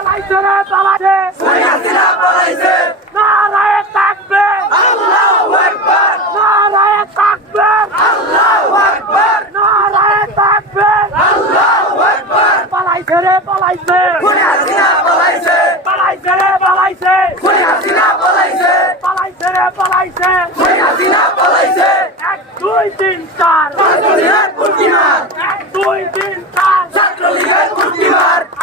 পালাইছে রে পালাইছে। হাসিনা পালাইছে তাকবীর আল্লাহু তাকবীর আল্লাহু তাকবীর আল্লাহু আকবার পালাইছে রে, পালাইছে। খুনি হাসিনা পালাইছে। পালাইছে রে এক, দুই, তিন এক, দুই, তিন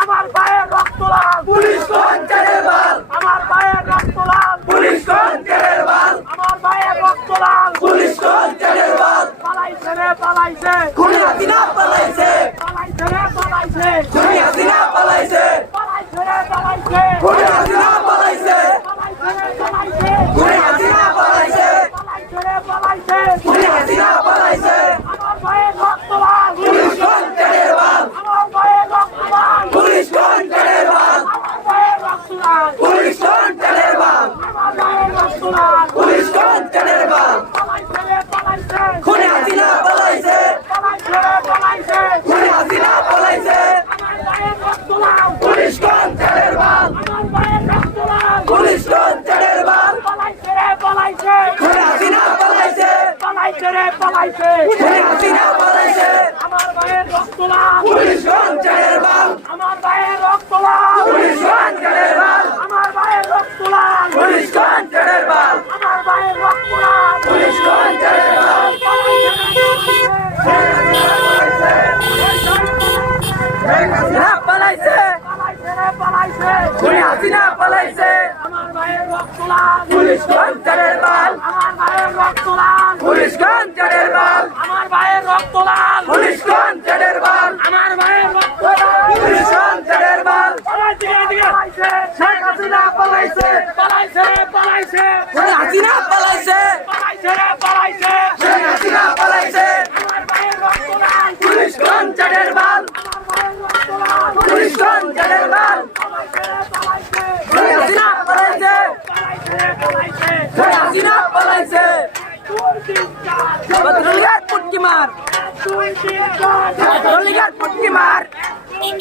আমার পায়ে রক্ত লাল পুলিশ কঞ্চারের বাল আমার পায়ে রক্ত লাল পুলিশ কঞ্চারের বাল আমার পায়ে রক্ত লাল পুলিশ কঞ্চারের বাল পালাইছে রে পালাইছে। খুনি হাসিনা পালাইছে। পালাইছে রে পালাইছে। খুনি হাসিনা পালাইছে। পালাইছে রে পালাইছে। খুনি হাসিনা পালাইছে। পালাইছে রে পালাইছে। খুনি হাসিনা পালাইছে। পালাইছে রে পালাইছে। খুনি হাসিনা পালাইছে। আমার রক্ত লাল পুলিশ কঞ্চারের বাল? আমার পায়ে রক্ত লাল পুলিশ কঞ্চারের বাল? আমার পায়ে রক্ত লাল পুলিশ কঞ্চারের বাল? আমার পায়ে রক্ত লাল পুলিশ কঞ্চারের বাল পালাইছে রে পালাইছে খুনি হাসিনা পালাইছে পালাইছে রে পালাইছে খুনি হাসিনা পালাইছে আমার পায়ে রক্ত লাল পুলিশ কঞ্চারের বাল আমার পায়ে রক্ত লাল পুলিশ কঞ্চারের বাল পালাইছে রে পালাইছে খুনি হাসিনা পালাইছে পালাইছে। পালাইছে। আমার পায়ে রক্ত পুলিশ কঞ্চারের বাল। আমার পায়ে রক্ত পুলিশ কঞ্চারের বাল। আমার পায়ে রক্ত পুলিশ কঞ্চারের বাল। আমার পায়ে রক্ত পুলিশ কঞ্চারের বাল। পালাইছে। পালাইছে পালাইছে। পালাইছে। আমার পায়ে রক্ত পুলিশ কঞ্চারের বাল আমার পায়ে রক্ত পুলিশ কঞ্চারের বাল। আমার পায়ে রক্ত লাল। পুলিশ কঞ্চারের বাল। আমার পায়ে রক্ত লাল। পুলিশ বাল। পালাইছে এদিকে। পালাইছে। শেখ হাসিনা পালাইছে। পালাইছে পালাইছে। খুনি হাসিনা পালাইছে। পালাইছে পালাইছে। শেখ হাসিনা পালাইছে। আমার পায়ে রক্ত লাল। পুলিশ বাল। পায়ে রক্ত লাল পুলিশ কঞ্চারের বাল। পালাইছে রে পালাইছে। খুনি হাসিনা পালাইছে। খুনি হাসিনা পালাইছে দুই তিন চার ছাত্রলীগের পুটকি মার। পুটকি তিন